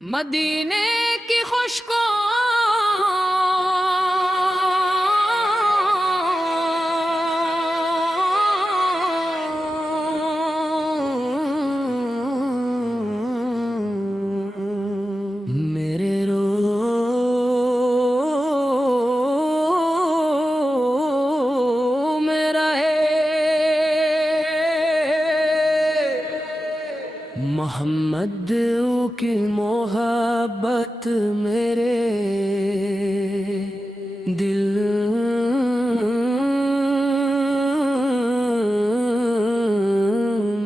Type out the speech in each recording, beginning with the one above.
مدینے کی خوشبو میرے میرا محمد کی محبت میرے دل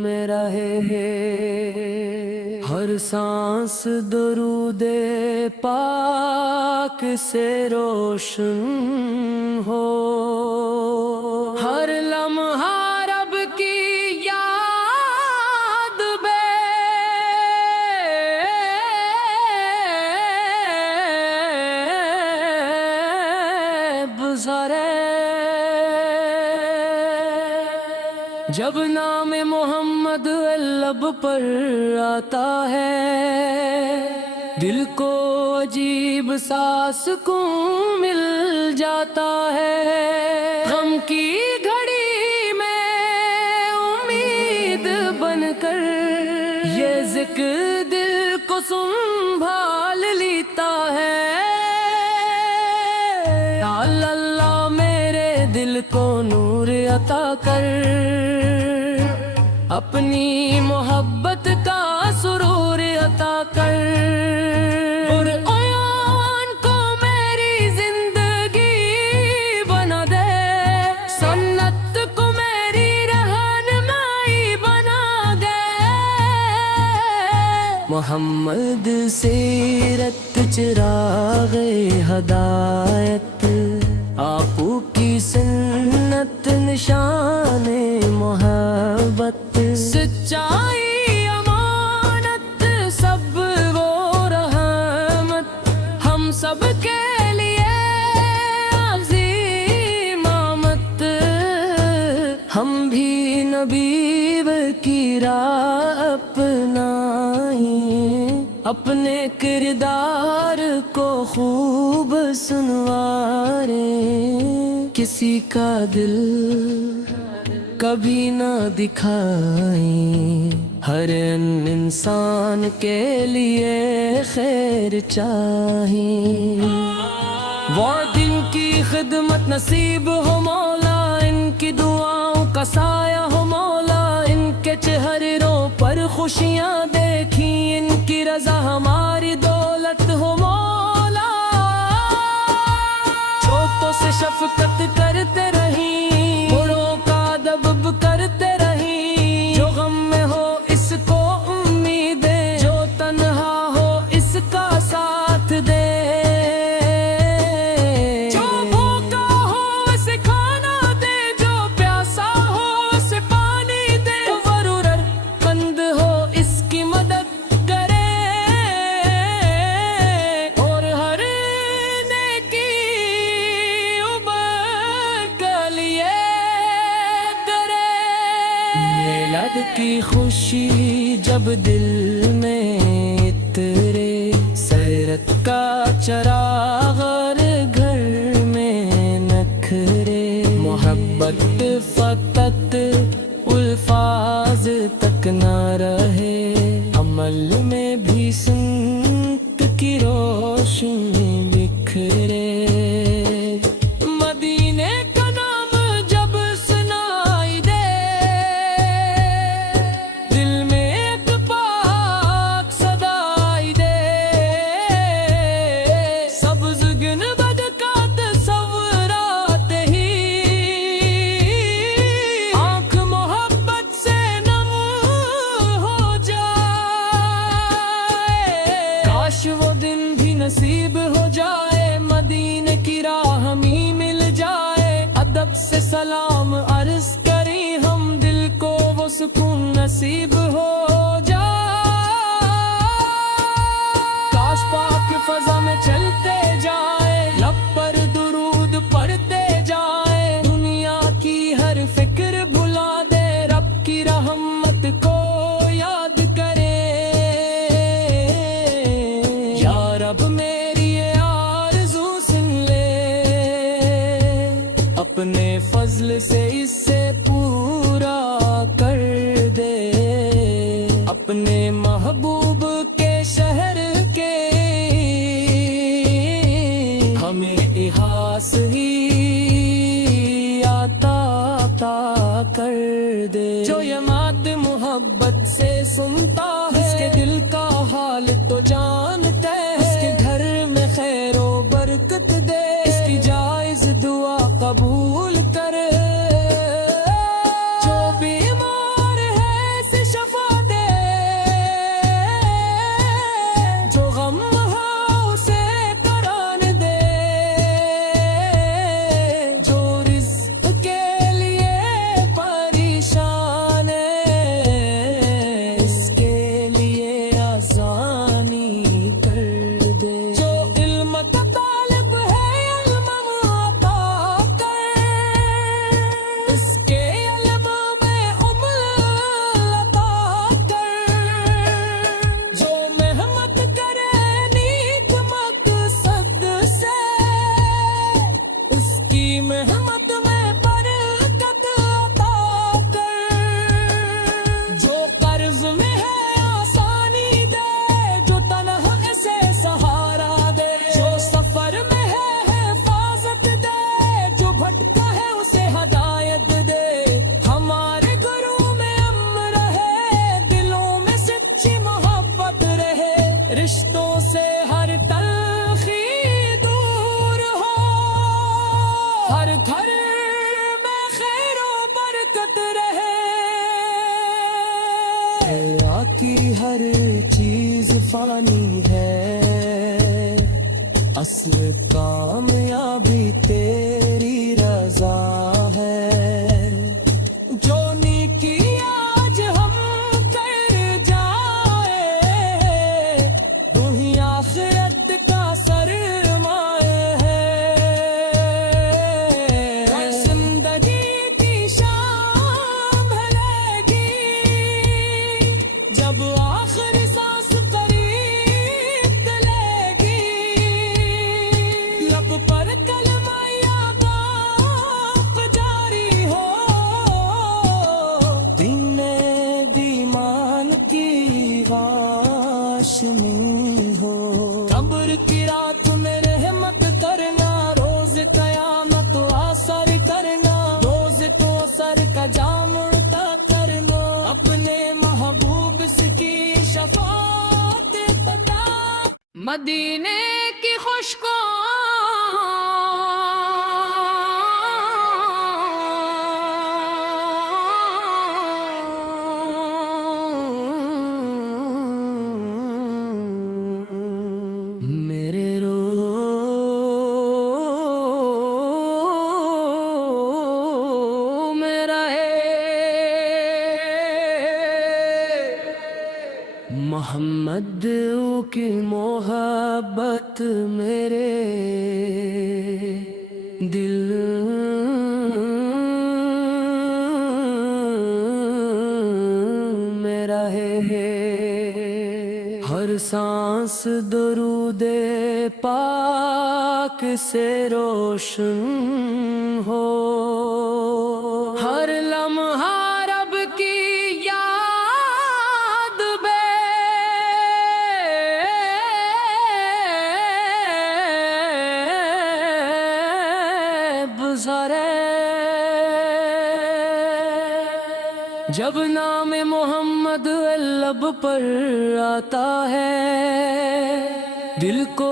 میرا ہے، ہر سانس درود پاک سے روشن ہو، ہر لمحہ رب کی جب نام محمد لب پر آتا ہے، دل کو عجیب سا سکون مل جاتا ہے، غم کی گھڑی میں امید بن کر یہ ذکر دل کو سنبھال لیتا ہے۔ یا اللہ میرے دل کو نور عطا کر، اپنی محبت کا سرور عطا کر، قرآن کو میری زندگی بنا دے، سنت کو میری رہنمائی بنا دے، محمد سیرت چراغ ہدایت، آپ کی سنت نشان محبت، سچائی امانت سب وہ رحمت، ہم سب کے لیے عظیم آمد، ہم بھی نبی کی راہ اپنائیں، اپنے کردار کو خوب سنواریں، کسی کا دل کبھی نہ دکھائیں، ہر انسان کے لیے خیر چاہیں، وہ دن کی خدمت نصیب ہو مولا، ان کی دعاؤں کا سایہ ہو مولا، ان کے چہروں پر خوشیاں دیکھیں، ان کی رضا ہماری دولت ہو مولا، چھوٹوں سے شفقت کرتے رہیں، بڑوں کا ادب کرتے رہیں، جو غم میں ہو اس کو امید دے، جو تنہا ہو اس کا ساتھ دے، جو بھوکا ہو اسے کھانا دے، جو پیاسا ہو اسے پانی دے، ضرورت مند ہو اس کی مدد کرے، اور ہر نیکی ابھر کے لیے کرے۔ میلاد کی خوشی جب دل میں اترے، سیرت کا چراغ اور گھر میں نکھرے، محبت فقط الفاظ تک نہ رہے، عمل میں بھی سنت کی روشنی بکھرے، مدینے کا نام جب سنائی دے، دل میں ایک پاک صدائی دے، سبز گنبد کا تصور آتے ہی آنکھ محبت سے نم ہو جائے، کاش وہ دن بھی نصیب ہو جائے، مدینے کی راہ ہمیں مل جائے، ادب سے سلام عرض کریں ہم، دل کو وہ سکون نصیب ہو جائے، کاش پاک فضا میں چلتے جائیں، لب پر درود پڑھتے جائیں، دنیا کی ہر فکر بھلا دے، رب کی رحمت کو یاد کریں۔ جانتا ہے، اس کے گھر میں خیر و برکت دے، اس کی جائز دعا قبول کرے، جو بیمار ہے اسے شفا دے، جو غم ہو اسے قرار دے، جو رزق کے لیے پریشان ہے اس کے لیے آسانی کر دے، جو علم کا طالب ہے علم عطا کر، اس کے علم میں عمل عطا کر، جو محنت کرے نیک مقصد سے اس کی محنت میں برکت عطا کر، جو قرض میں ہے آسانی دے، جو تنہا اسے سہارا دے، جو سفر میں ہے حفاظت دے، جو بھٹکا ہے اسے ہدایت دے، ہمارے گھروں میں امن رہے، دلوں میں سچی محبت رہے، رشتوں سے ہر تلخی دور ہو، ہر گھر میں خیر و برکت رہے، حیا کی ہر چیز فانی ہے، اصل کامیابی تیری رضا ہے، جو نیکی آج ہم کر جائے وہی آخرت کا سرمایہ ہے، زندگی کی شام ڈھلے گی جب آخری سانس قریب تلے گی، لب پر کلمہ یا باپ جاری ہو، دین دیمان کی غاشمی ہو، قبر کی رات میں رحمت کرنا، روز قیامت آثر کرنا، روز تو سر کا جام عطا کرنا، اپنے محبوب کی شفاعت پتا، مدینے کی میرے میں رہے، محمد کی محبت میرے دل میں رہے، ہر سانس درود پاک سے روشن ہو، ہر لمحہ رب کی یاد بے گزرے، جب نام محمد لب پر آتا ہے، دل کو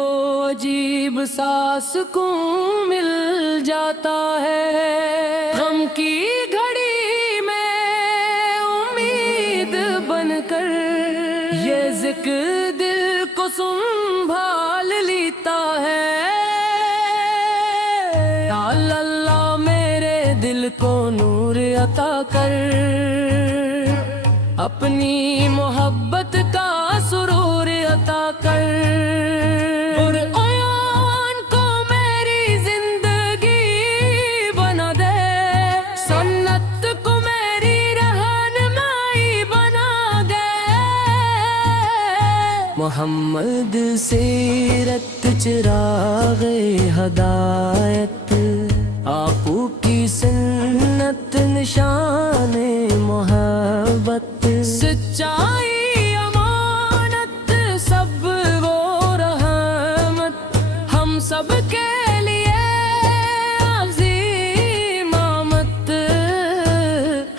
عجیب سا سکون مل جاتا ہے، غم کی گھڑی میں امید بن کر یہ ذکر دل کو سنبھال لیتا ہے، یا اللہ میرے دل کو نور عطا کر، اپنی محبت کا سرور عطا کر، قرآن کو میری زندگی بنا دے، سنت کو میری رہنمائی بنا دے، محمد سیرت چراغ ہدایت، آپ کی سنت نشان محبت، سچائی امانت سب وہ رحمت، ہم سب کے لیے عظیم آمد،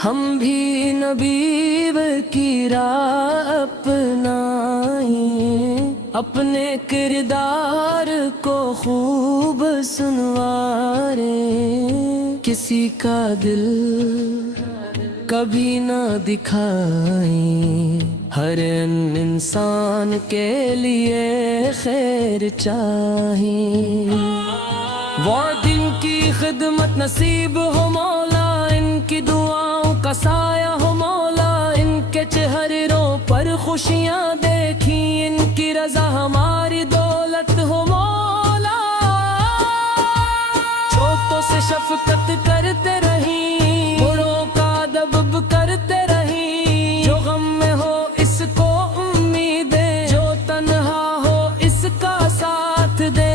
ہم بھی نبی کی راہ اپنائیں، اپنے کردار کو خوب سنوارے، کسی کا دل کبھی نہ دکھائیں، ہر انسان کے لیے خیر چاہیے۔ وہ دن کی خدمت نصیب ہو مولا، ان کی دعاؤں کا سایہ ہو مولا، ان کے چہروں پر خوشیاں دیکھیں، ان کی رضا ہماری دولت ہو مولا۔ چھوٹوں سے شفقت کرتے رہیں، بڑوں کا ادب کرتے رہیں، جو غم میں ہو اس کو امید دے، جو تنہا ہو اس کا ساتھ دے،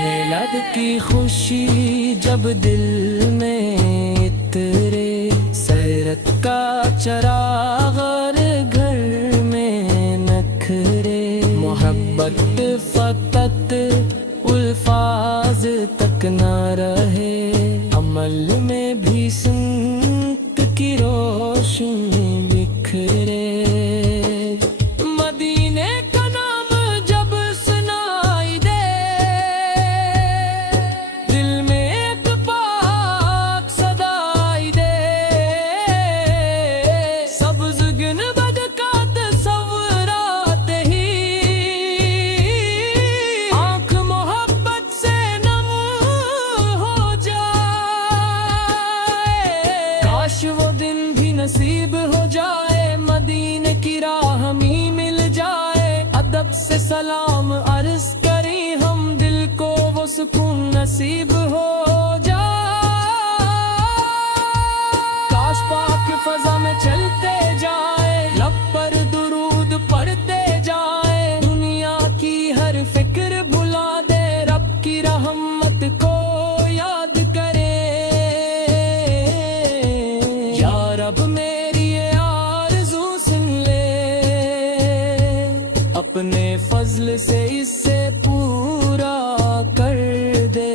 میلاد کی خوشی جب دل میں اترے، سیرت کا چراغ اور گھر میں نکھرے، محبت فقط الفاظ تک نہ رہے، عمل میں بھی سنت کی روشنی بکھرے۔ مدینے کا نام جب سنائی دے، دل میں ایک پاک صدائی دے، سبز گنبد کا تصور آتے ہی آنکھ محبت سے نم ہو جائے، کاش وہ دن بھی نصیب ہو جائے، مدینے کی راہ ہمیں مل جائے، ادب سے سلام عرض کریں ہم، دل کو وہ سکون نصیب ہو جائے، کاش پاک فضا میں چلتے جائیں، لب پر درود پڑھتے جائیں، دنیا کی ہر فکر بھلا دے، رب کی رحمت کو یاد کرے، یا رب میری یہ آرزو سن لے، اپنے فضل سے اسے پورا کر دے،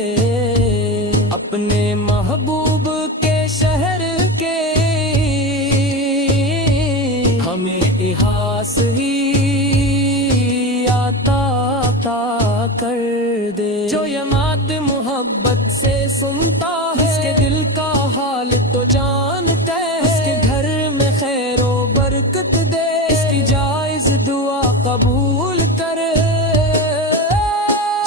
اپنے محبوب کے شہر کے ہمیں احساس ہی عطا کر دے، جو یہ بات محبت سے سنتا ہے، اس کے دل کا حال تو جانتا ہے، اس کے گھر میں خیر و برکت دے، اس کی جائز دعا قبول کرے،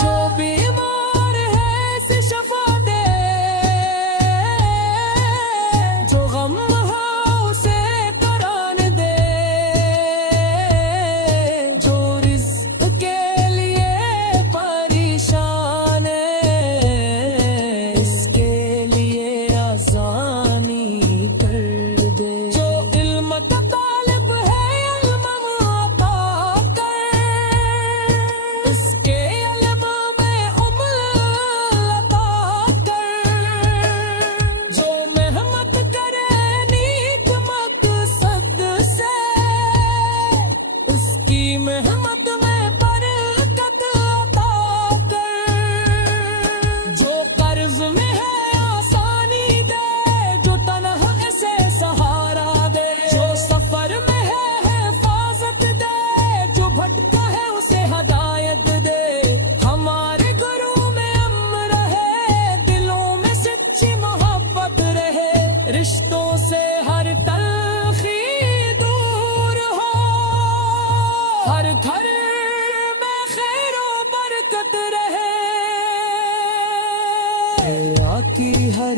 جو بیمار ہے اسے شفا دے، جو غم ہو اسے قرار دے، جو رزق کے لیے پریشان ہے اس کے لیے آسانی کر دے، جو علم کا طالب ہے علم عطا کر، اس کے علم میں عمل عطا کر، جو محنت کرے نیک مقصد سے، اس کی محنت میں برکت عطا کر، جو قرض میں ہے آسانی دے، جو تنہا سے سہارا دے، جو سفر میں ہے حفاظت دے، جو بھٹکا ہے اسے ہدایت دے، ہمارے گھروں میں امن رہے، دلوں میں سچی محبت رہے، رشتوں سے ہر تلخی دور ہو، ہر گھر میں خیر و برکت رہے، حیا کی ہر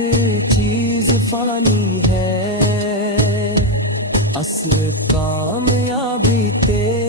چیز فانی ہے، اصل کامیابی تیری